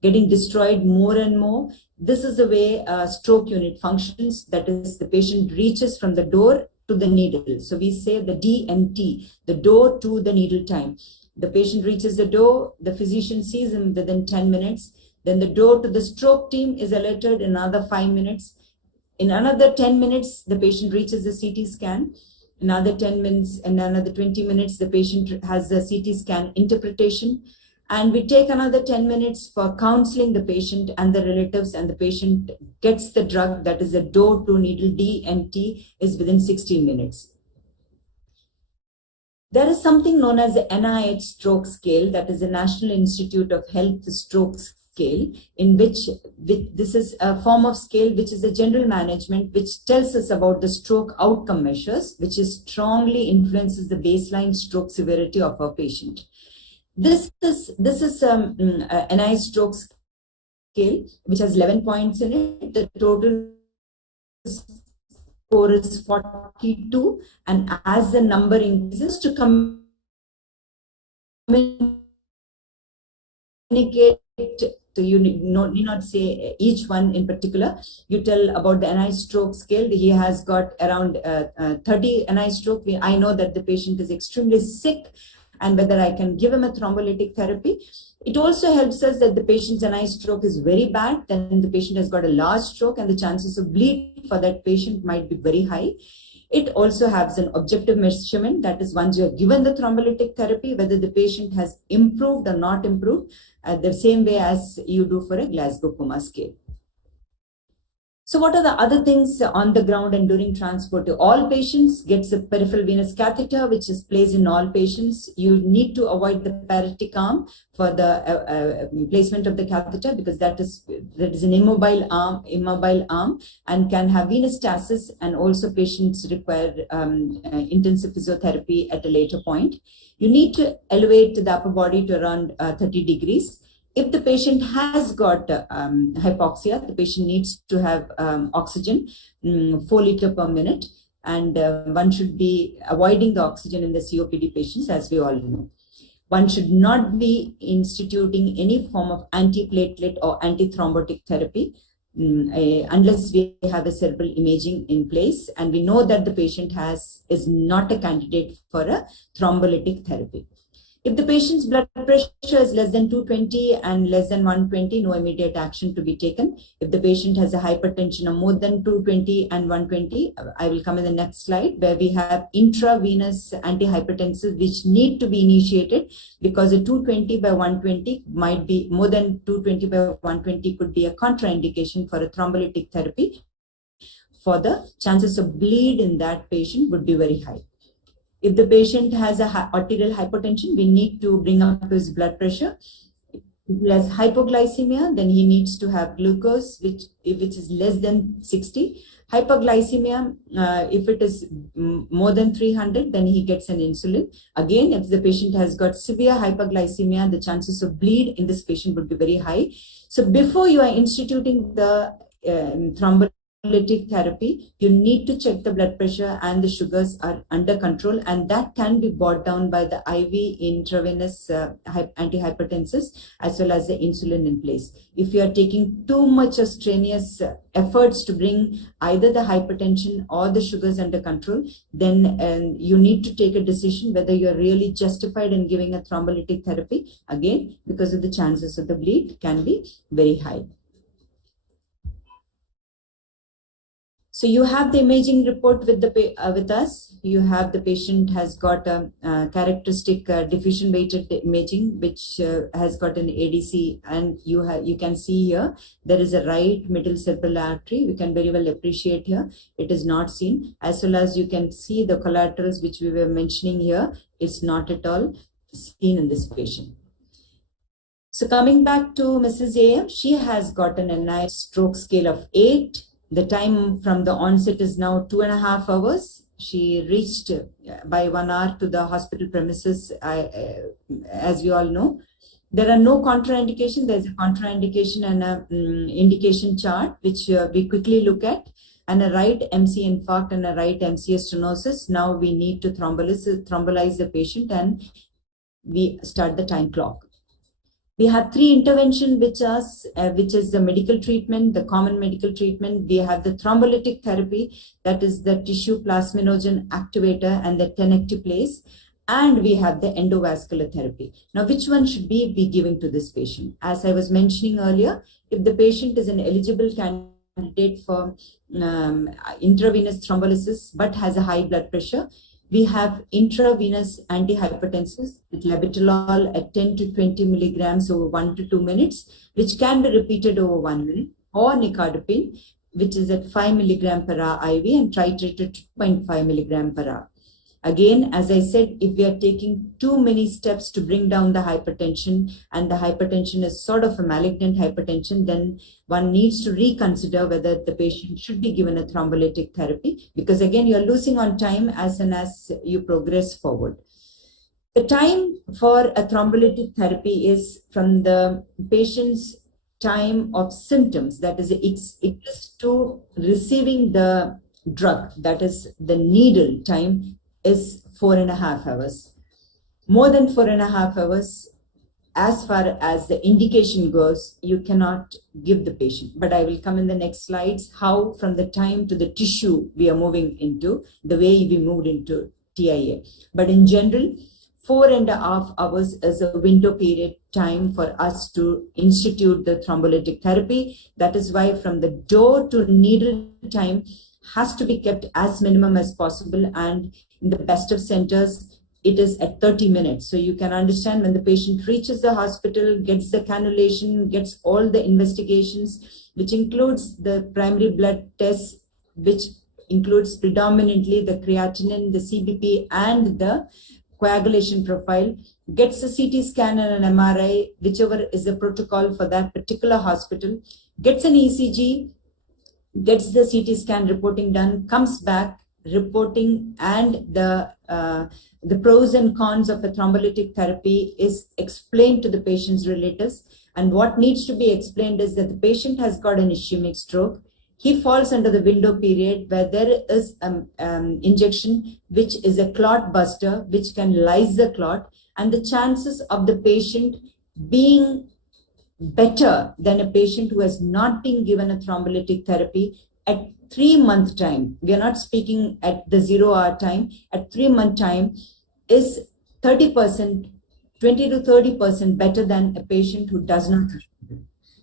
getting destroyed more and more, this is the way a stroke unit functions. That is, the patient reaches from the door to the needle. So we say the DNT, the door to the needle time. The patient reaches the door, the physician sees him within 10 minutes. Then the door to the stroke team is alerted in another 5 minutes. In another 10 minutes, the patient reaches the CT scan. Another 10 minutes and another 20 minutes, the patient has the CT scan interpretation. And we take another 10 minutes for counseling the patient and the relatives, and the patient gets the drug, that is the door to needle DNT, is within 16 minutes. There is something known as the NIH stroke scale, that is the National Institute of Health stroke scale, in which this is a form of scale which is a general management, which tells us about the stroke outcome measures, which is strongly influences the baseline stroke severity of our patient. This is NIH stroke scale, which has 11 points in it. The total score is 42, and as the number increases, to communicate, so you need not say each one in particular. You tell about the NIH stroke scale. He has got around 30 NIH stroke. I know that the patient is extremely sick, and whether I can give him a thrombolytic therapy. It also helps us that the patient's NIH stroke is very bad, then the patient has got a large stroke, and the chances of bleed for that patient might be very high. It also has an objective measurement, that is, once you are given the thrombolytic therapy, whether the patient has improved or not improved, the same way as you do for a Glasgow Coma scale. So what are the other things on the ground and during transport? All patients gets a peripheral venous catheter, which is placed in all patients. You need to avoid the paretic arm for the placement of the catheter, because that is an immobile arm and can have venous stasis, and also patients require intensive physiotherapy at a later point. You need to elevate the upper body to around 30 degrees. If the patient has got hypoxia, the patient needs to have oxygen, 4 liters per minute, and one should be avoiding the oxygen in the COPD patients, as we all know. One should not be instituting any form of antiplatelet or antithrombotic therapy unless we have a cerebral imaging in place, and we know that the patient is not a candidate for a thrombolytic therapy. If the patient's blood pressure is less than 220 and less than 120, no immediate action to be taken. If the patient has a hypertension of more than 220 and 120, I will come in the next slide, where we have intravenous antihypertensives which need to be initiated, because a 220 by 120 might be more than 220 by 120 could be a contraindication for a thrombolytic therapy. For the chances of bleed in that patient would be very high. If the patient has a arterial hypertension, we need to bring up his blood pressure. If he has hypoglycemia, then he needs to have glucose, which is less than 60. Hyperglycemia, if it is more than 300, then he gets an insulin. Again, if the patient has got severe hyperglycemia, the chances of bleed in this patient would be very high. So before you are instituting the thrombolytic therapy, you need to check the blood pressure and the sugars are under control, and that can be brought down by the IV intravenous antihypertensives as well as the insulin in place. If you are taking too much of strenuous efforts to bring either the hypertension or the sugars under control, then you need to take a decision whether you are really justified in giving a thrombolytic therapy, again, because of the chances of the bleed can be very high. So you have the imaging report with us. You have the patient has got a characteristic diffusion weighted imaging, which has got an ADC, and you can see here there is a right middle cerebral artery. We can very well appreciate here. It is not seen, as well as you can see the collaterals which we were mentioning here. It's not at all seen in this patient. So coming back to Mrs. AM, she has got an NIH stroke scale of 8. The time from the onset is now 2.5 hours. She reached by 1 hour to the hospital premises, as we all know. There are no contraindications. There's a contraindication and an indication chart, which we quickly look at, and a right MC infarct and a right MCS stenosis. Now we need to thrombolize the patient, and we start the time clock. We have 3 interventions, which is the medical treatment, the common medical treatment. We have the thrombolytic therapy, that is the tissue plasminogen activator and the tenecteplase, and we have the endovascular therapy. Now, which one should we be giving to this patient? As I was mentioning earlier, if the patient is an eligible candidate for intravenous thrombolysis but has a high blood pressure, we have intravenous antihypertensives with labetalol at 10 to 20 milligrams over 1 to 2 minutes, which can be repeated over 1 minute, or nicardipine, which is at 5 milligram per hour IV and titrated to 2.5 milligram per hour. Again, as I said, if we are taking too many steps to bring down the hypertension, and the hypertension is sort of a malignant hypertension, then one needs to reconsider whether the patient should be given a thrombolytic therapy, because again, you're losing on time as soon as you progress forward. The time for a thrombolytic therapy is from the patient's time of symptoms, that is equals to receiving the drug, that is the needle time, is 4.5 hours. More than 4.5 hours, as far as the indication goes, you cannot give the patient. But I will come in the next slides how from the time to the tissue we are moving into, the way we moved into TIA. But in general, 4.5 hours is a window period time for us to institute the thrombolytic therapy. That is why from the door to needle time has to be kept as minimum as possible, and in the best of centers, it is at 30 minutes. So you can understand when the patient reaches the hospital, gets the cannulation, gets all the investigations, which includes the primary blood tests, which includes predominantly the creatinine, the CBP, and the coagulation profile, gets a CT scan and an MRI, whichever is the protocol for that particular hospital, gets an ECG, gets the CT scan reporting done, comes back, reporting, and the pros and cons of a thrombolytic therapy is explained to the patient's relatives. And what needs to be explained is that the patient has got an ischemic stroke. He falls under the window period where there is an injection, which is a clot buster, which can lyse the clot, and the chances of the patient being better than a patient who has not been given a thrombolytic therapy at 3-month time. We are not speaking at the 0-hour time. At 3-month time is 30%, 20 to 30% better than a patient who does not.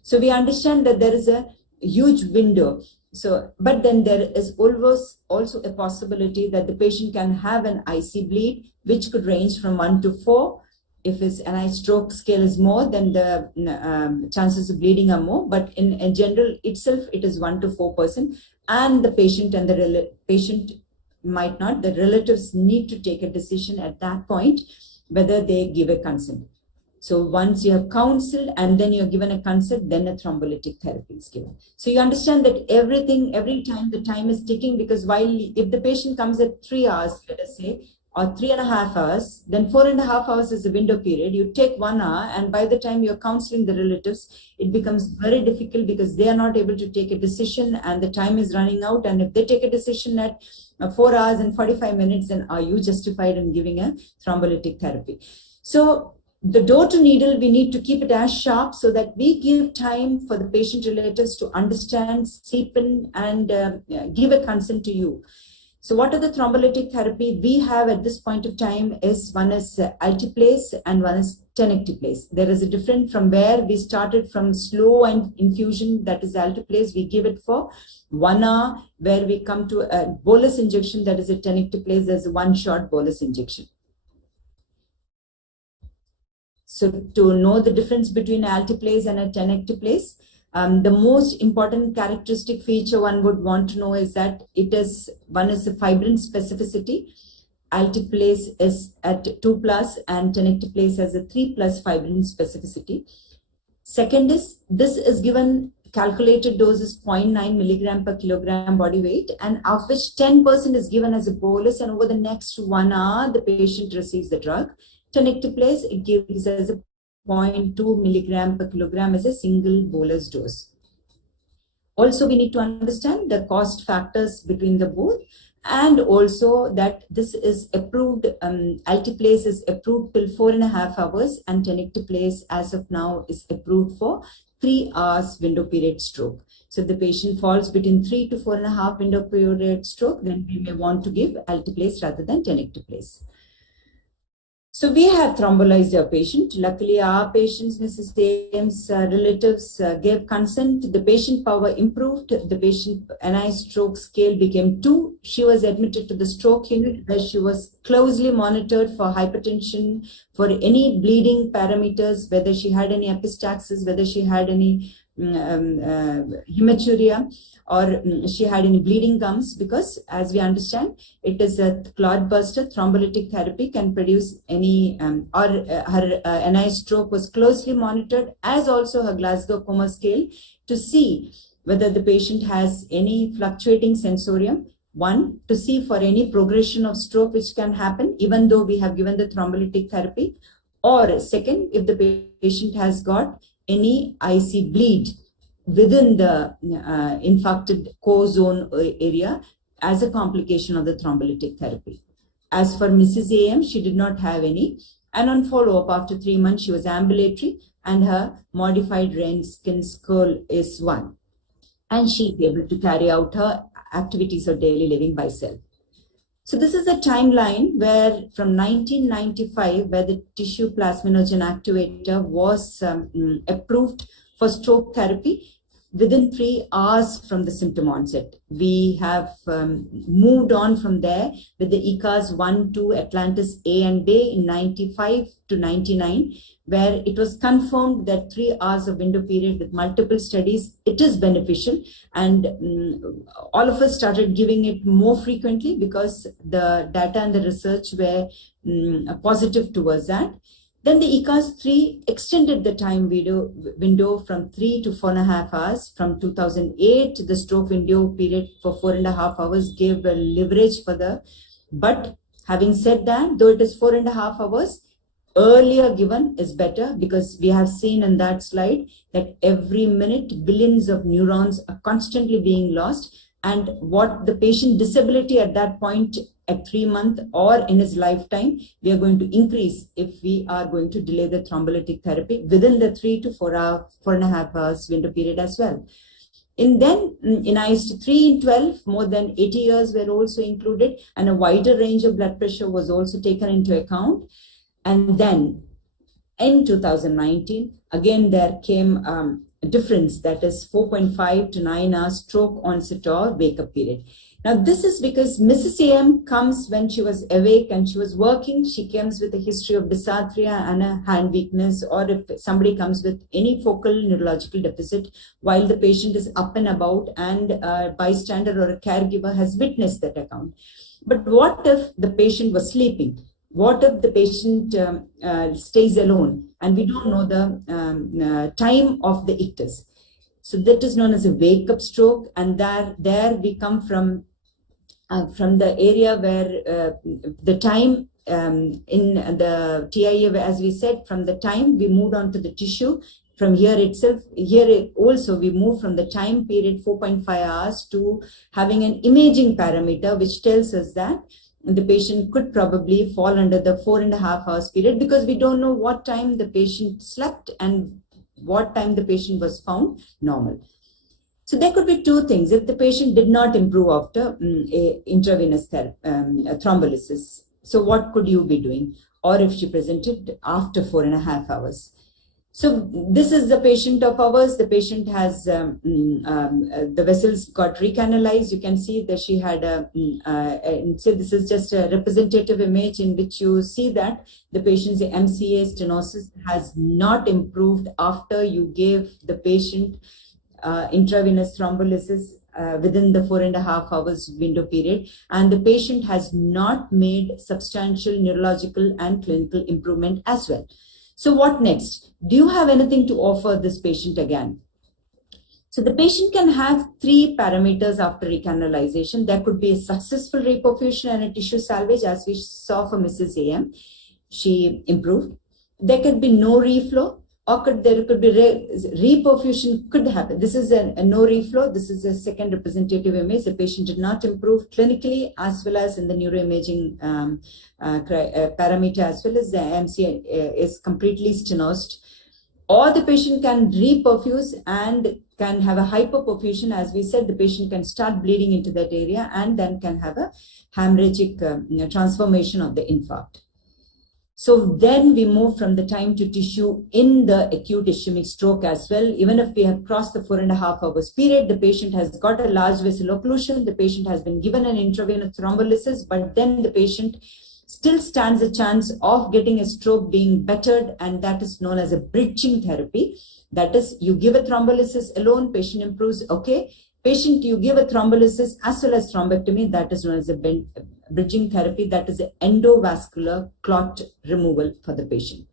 So we understand that there is a huge window. So, but then there is always also a possibility that the patient can have an IC bleed, which could range from 1 to 4. If his NIH stroke scale is more, then the chances of bleeding are more. But in general itself, it is 1 to 4%. And the patient and the patient might not. The relatives need to take a decision at that point whether they give a consent. So once you have counseled and then you're given a consent, then a thrombolytic therapy is given. So you understand that every time the time is ticking, because if the patient comes at 3 hours, let us say, or 3.5 hours, then 4.5 hours is the window period. You take 1 hour, and by the time you're counseling the relatives, it becomes very difficult because they are not able to take a decision and the time is running out. And if they take a decision at 4 hours and 45 minutes, then are you justified in giving a thrombolytic therapy? So the door to needle, we need to keep it as sharp so that we give time for the patient relatives to understand, seep in, and give a consent to you. So what are the thrombolytic therapy we have at this point of time is one is alteplase and one is tenecteplase. There is a difference from where we started from slow and infusion, that is alteplase. We give it for 1 hour, where we come to a bolus injection, that is a tenecteplase. There's a 1-shot bolus injection. So to know the difference between alteplase and a tenecteplase, the most important characteristic feature one would want to know is that one is the fibrin specificity. Alteplase is at 2+ and tenecteplase has a 3+ fibrin specificity. Second is, this is given calculated dose is 0.9 milligram per kilogram body weight, and of which 10% is given as a bolus, and over the next 1 hour, the patient receives the drug. Tenecteplase, it gives as a 0.2 milligram per kilogram as a single bolus dose. Also, we need to understand the cost factors between the both, and also that this is approved, alteplase is approved till 4.5 hours, and tenecteplase as of now is approved for 3 hours window period stroke. So if the patient falls between 3 to 4.5 window period stroke, then we may want to give alteplase rather than tenecteplase. So we have thrombolized our patient. Luckily, our patients, Mrs. Ames' relatives gave consent. The patient power improved. The patient NI stroke scale became 2. She was admitted to the stroke unit where she was closely monitored for hypertension, for any bleeding parameters, whether she had any epistaxis, whether she had any hematuria, or she had any bleeding gums, because as we understand, it is a clot buster. Thrombolytic therapy can produce any, her NI stroke was closely monitored, as also her Glasgow Coma scale, to see whether the patient has any fluctuating sensorium. One, to see for any progression of stroke which can happen even though we have given the thrombolytic therapy, or second, if the patient has got any IC bleed within the infarcted core zone area as a complication of the thrombolytic therapy. As for Mrs. AM, she did not have any, and on follow-up after 3 months, she was ambulatory and her modified Renskin scale is 1. And she is able to carry out her activities of daily living by self. So this is a timeline where from 1995, where the tissue plasminogen activator was approved for stroke therapy within 3 hours from the symptom onset. We have moved on from there with the ECAS 1-2 Atlantis A and B in 95 to 99, where it was confirmed that 3 hours of window period with multiple studies, it is beneficial. And all of us started giving it more frequently because the data and the research were positive towards that. Then the ECAS 3 extended the time window from 3 to 4.5 hours. From 2008, the stroke window period for 4.5 hours gave a leverage for the, but having said that, though it is 4.5 hours, earlier given is better, because we have seen in that slide that every minute billions of neurons are constantly being lost, and what the patient disability at that point at 3 months or in his lifetime, we are going to increase if we are going to delay the thrombolytic therapy within the 3 to 4.5 hours window period as well. And then in IST 3 in 12, more than 80 years were also included, and a wider range of blood pressure was also taken into account. And then in 2019, again, there came a difference, that is 4.5 to 9 hours stroke onset or wake-up period. Now, this is because Mrs. AM comes when she was awake and she was working. She comes with a history of dysarthria and a hand weakness, or if somebody comes with any focal neurological deficit while the patient is up and about and a bystander or a caregiver has witnessed that account. But what if the patient was sleeping? what if the patient stays alone and we don't know the time of the ictus? So that is known as a wake-up stroke, and there we come from the area where the time in the TIA, as we said, from the time we moved on to the tissue. From here itself, also we move from the time period 4.5 hours to having an imaging parameter, which tells us that the patient could probably fall under the 4.5 hours period, because we don't know what time the patient slept and what time the patient was found normal. So there could be two things. If the patient did not improve after intravenous thrombolysis, so what could you be doing? Or if she presented after 4.5 hours. So this is the patient of ours. The patient has, the vessels got recanalized. You can see that she had so this is just a representative image in which you see that the patient's MCA stenosis has not improved after you gave the patient intravenous thrombolysis within the 4.5 hours window period, and the patient has not made substantial neurological and clinical improvement as well. So what next? Do you have anything to offer this patient again? So the patient can have 3 parameters after recanalization. There could be a successful reperfusion and a tissue salvage, as we saw for Mrs. AM. She improved. There could be no reflow, or there could be reperfusion could happen. This is a no reflow. This is a second representative image. The patient did not improve clinically as well as in the neuroimaging parameter, as well as the MCA is completely stenosed. Or the patient can reperfuse and can have a hyperperfusion. As we said, the patient can start bleeding into that area and then can have a hemorrhagic transformation of the infarct. So then we move from the time to tissue in the acute ischemic stroke as well. Even if we have crossed the 4.5 hours period, the patient has got a large vessel occlusion, the patient has been given an intravenous thrombolysis, but then the patient still stands a chance of getting a stroke being bettered, and that is known as a bridging therapy. That is, you give a thrombolysis alone, patient improves, okay. Patient, you give a thrombolysis as well as thrombectomy, that is known as a bridging therapy, that is an endovascular clot removal for the patient.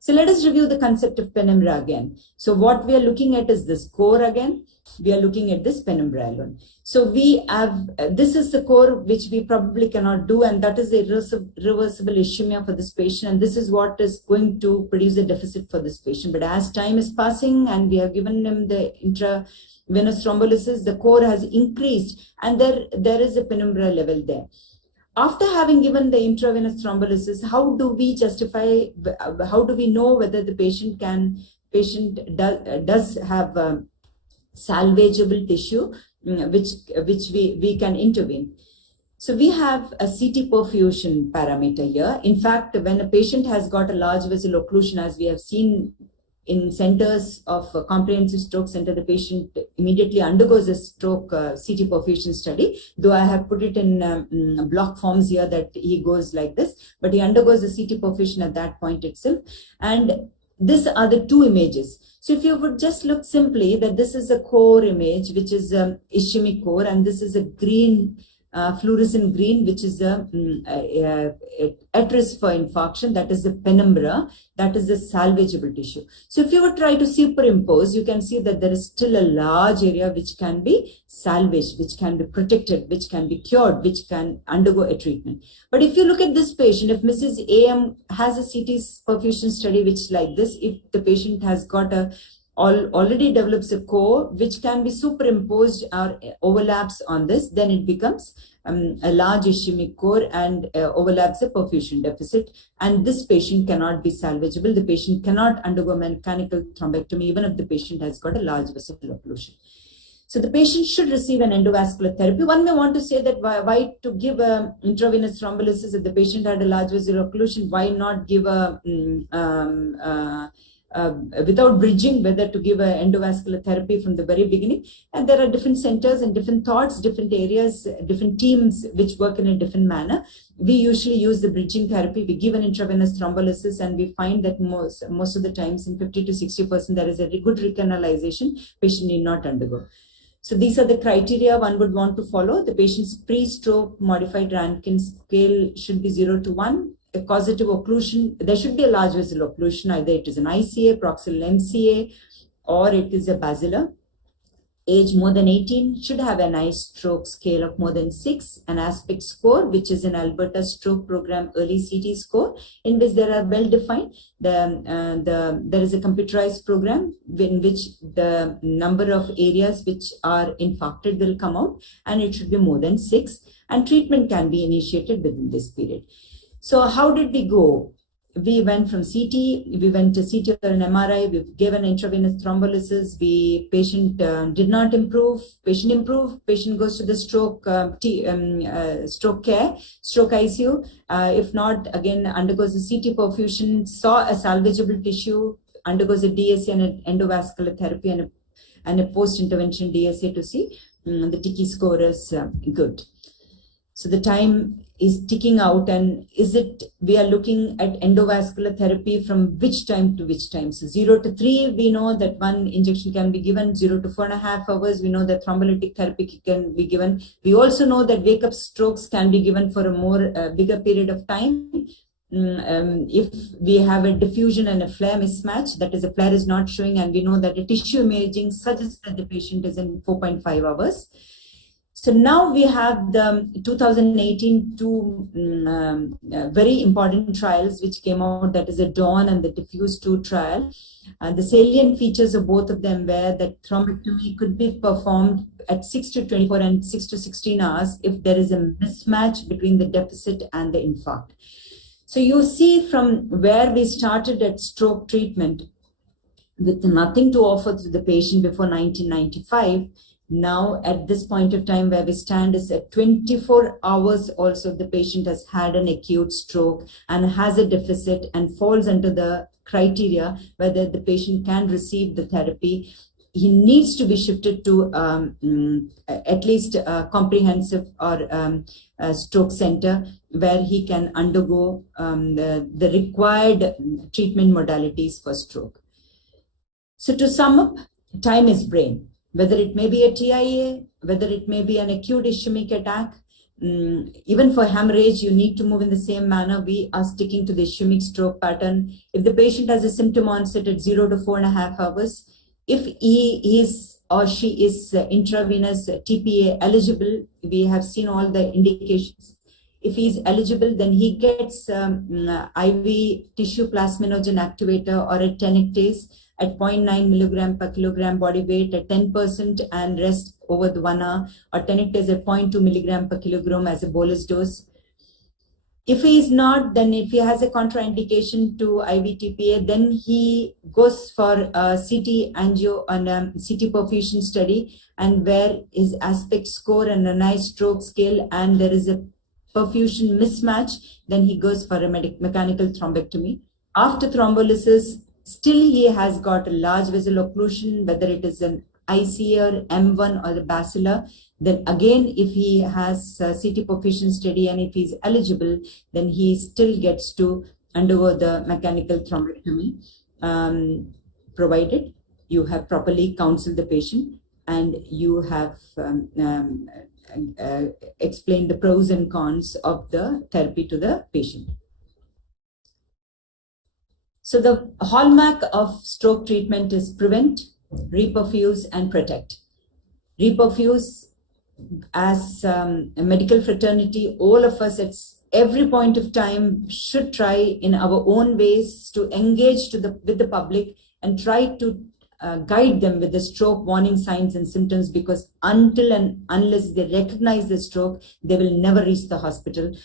So let us review the concept of penumbra again. So what we are looking at is this core again. We are looking at this penumbra alone. So we have, this is the core which we probably cannot do, and that is a reversible ischemia for this patient, and this is what is going to produce a deficit for this patient. But as time is passing and we have given him the intravenous thrombolysis, the core has increased and there is a penumbra level there. After having given the intravenous thrombolysis, how do we justify, how do we know whether the patient does have salvageable tissue which we can intervene? So we have a CT perfusion parameter here. In fact, when a patient has got a large vessel occlusion, as we have seen in centers of comprehensive stroke center, the patient immediately undergoes a stroke CT perfusion study, though I have put it in block forms here that he goes like this, but he undergoes a CT perfusion at that point itself. And these are the 2 images. So if you would just look simply that this is a core image, which is ischemic core, and this is a green, fluorescent green, which is at risk for infarction, that is the penumbra, that is the salvageable tissue. So if you would try to superimpose, you can see that there is still a large area which can be salvaged, which can be protected, which can be cured, which can undergo a treatment. But if you look at this patient, if Mrs. AM has a CT perfusion study which like this, if the patient has got already develops a core which can be superimposed or overlaps on this, then it becomes a large ischemic core and overlaps a perfusion deficit, and this patient cannot be salvageable. The patient cannot undergo mechanical thrombectomy even if the patient has got a large vessel occlusion. So the patient should receive an endovascular therapy. One may want to say that why to give a intravenous thrombolysis if the patient had a large vessel occlusion? Why not give a without bridging, whether to give an endovascular therapy from the very beginning? And there are different centers and different thoughts, different areas, different teams which work in a different manner. We usually use the bridging therapy. We give an intravenous thrombolysis, and we find that most of the times, in 50 to 60%, there is a good recanalization. Patient need not undergo. So these are the criteria one would want to follow. The patient's pre-stroke modified Rankin scale should be 0 to 1. a causative occlusion, there should be a large vessel occlusion, either it is an ICA, proximal MCA, or it is a basilar. Age more than 18 should have a nice stroke scale of more than 6, an aspect score, which is an Alberta Stroke Program early CT score, in which there are well defined. There is a computerized program in which the number of areas which are infarcted will come out, and it should be more than 6, and treatment can be initiated within this period. So how did we go? We went from CT, we went to CT or an MRI, we gave an intravenous thrombolysis, patient did not improve, patient improved, patient goes to the stroke stroke care, stroke ICU. If not, again undergoes a CT perfusion, saw a salvageable tissue, undergoes a DSA and an endovascular therapy and a post-intervention DSA to see the Tiki score is good. So the time is ticking out, and we are looking at endovascular therapy from which time to which time. So 0 to 3, we know that one injection can be given. 0 to 4.5 hours, we know that thrombolytic therapy can be given. We also know that wake-up strokes can be given for a bigger period of time. If we have a diffusion and a flare mismatch, that is, a flare is not showing, and we know that a tissue imaging suggests that the patient is in 4.5 hours. So now we have the 2018 two very important trials which came out, that is the DAWN and the Diffuse 2 trial. The salient features of both of them were that thrombectomy could be performed at 6 to 24 and 6 to 16 hours if there is a mismatch between the deficit and the infarct. So you see from where we started at stroke treatment with nothing to offer to the patient before 1995, now at this point of time where we stand is at 24 hours also the patient has had an acute stroke and has a deficit and falls under the criteria whether the patient can receive the therapy. He needs to be shifted to at least a comprehensive or stroke center where he can undergo the required treatment modalities for stroke. So to sum up, time is brain. Whether it may be a TIA, whether it may be an acute ischemic attack, even for hemorrhage, you need to move in the same manner. We are sticking to the ischemic stroke pattern. If the patient has a symptom onset at 0 to 4.5 hours, if he is or she is intravenous TPA eligible, we have seen all the indications. If he is eligible, then he gets IV tissue plasminogen activator or a tenectase at 0.9 milligram per kilogram body weight at 10% and rest over the 1 hour, or tenectase at 0.2 milligram per kilogram as a bolus dose. If he is not, then if he has a contraindication to IV TPA, then he goes for a CT angio and a CT perfusion study, and where his aspect score and a nice stroke scale and there is a perfusion mismatch, then he goes for a mechanical thrombectomy. After thrombolysis, still he has got a large vessel occlusion, whether it is an ICA or M1 or the basilar. Then again, if he has a CT perfusion study and if he's eligible, then he still gets to undergo the mechanical thrombectomy, provided you have properly counseled the patient and you have explained the pros and cons of the therapy to the patient. So the hallmark of stroke treatment is prevent, reperfuse, and protect. Reperfuse, as a medical fraternity, all of us at every point of time should try in our own ways to engage with the public and try to guide them with the stroke warning signs and symptoms, because until and unless they recognize the stroke, they will never reach the hospital.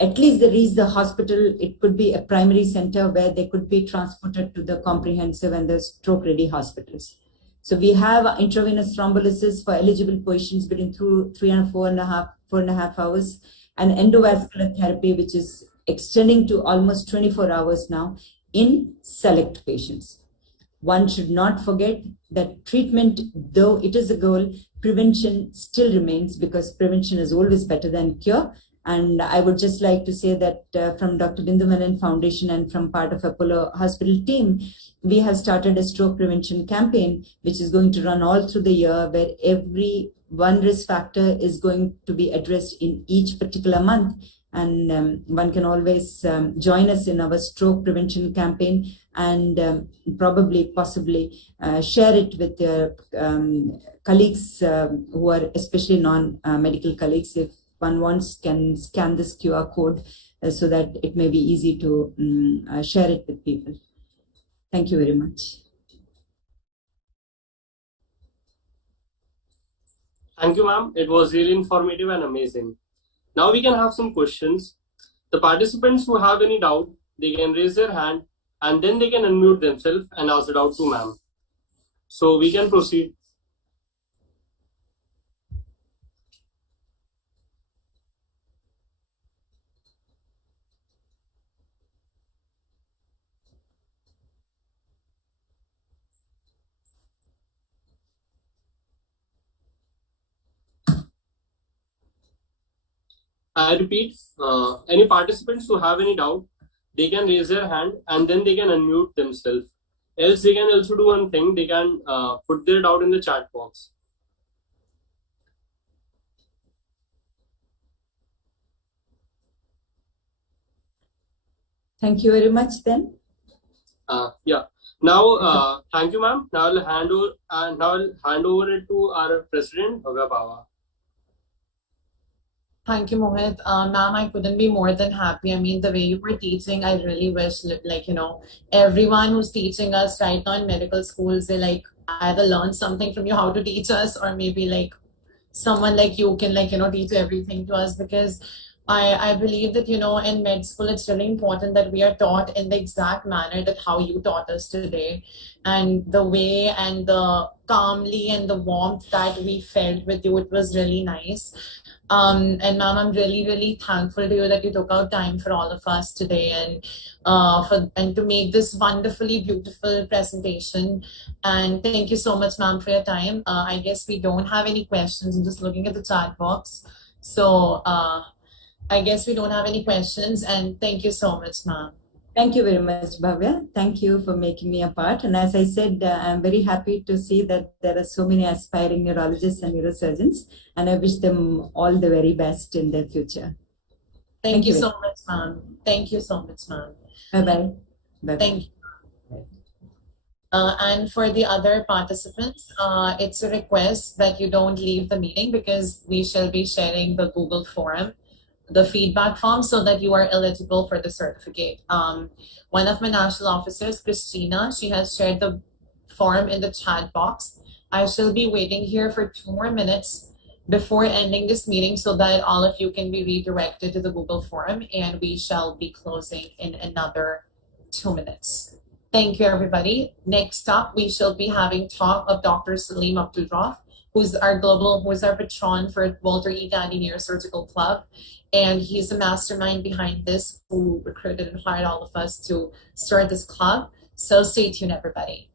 At least they reach the hospital, it could be a primary center where they could be transported to the comprehensive and the stroke-ready hospitals. So we have intravenous thrombolysis for eligible patients between 3 and 4.5 hours, and endovascular therapy, which is extending to almost 24 hours now in select patients. One should not forget that treatment, though it is a goal, prevention still remains, because prevention is always better than cure. And I would just like to say that from Dr. Bindu Menon Foundation and from part of Apollo Hospital team, we have started a stroke prevention campaign, which is going to run all through the year, where every one risk factor is going to be addressed in each particular month. And one can always join us in our stroke prevention campaign, and possibly share it with your colleagues who are especially non-medical colleagues. If one wants, can scan this QR code so that it may be easy to share it with people. Thank you very much. Thank you, ma'am. It was really informative and amazing. Now we can have some questions. The participants who have any doubt, they can raise their hand and then they can unmute themselves and ask it out to ma'am. So we can proceed. I repeat, any participants who have any doubt, they can raise their hand and then they can unmute themselves. Else they can also do one thing, they can put their doubt in the chat box. Thank you very much then. Yeah. Now, thank you, ma'am. Now I'll hand over it to our president, Bhavya Pava. Thank you, Mohit. Ma'am, I couldn't be more than happy. I mean, the way you were teaching, I really wish, like, everyone who's teaching us right now in medical schools, they like either learn something from you, how to teach us, or maybe like someone like you can teach everything to us, because I believe that in med school it's really important that we are taught in the exact manner that how you taught us today, and the way and the calmly and the warmth that we felt with you, it was really nice. And ma'am, I'm really, really thankful to you that you took out time for all of us today, and to make this wonderfully beautiful presentation. And thank you so much, ma'am, for your time. I guess we don't have any questions. I'm just looking at the chat box. So I guess we don't have any questions, and thank you so much, ma'am. Thank you very much, Bhavya. Thank you for making me a part. And as I said, I'm very happy to see that there are so many aspiring neurologists and neurosurgeons, and I wish them all the very best in their future. Thank you so much, ma'am. Thank you so much, ma'am. Bye-bye. Bye-bye. Thank you. And for the other participants, it's a request that you don't leave the meeting, because we shall be sharing the Google form, the feedback form, so that you are eligible for the certificate. One of my national officers, Christina, she has shared the form in the chat box. I shall be waiting here for 2 more minutes before ending this meeting so that all of you can be redirected to the Google form, and we shall be closing in another 2 minutes. Thank you, everybody. Next up, we shall be having talk of Dr. Salim Abdulrauf, who's our patron for Walter E. Gandy Neurosurgical Club. And he's the mastermind behind this, who recruited and hired all of us to start this club. So stay tuned, everybody.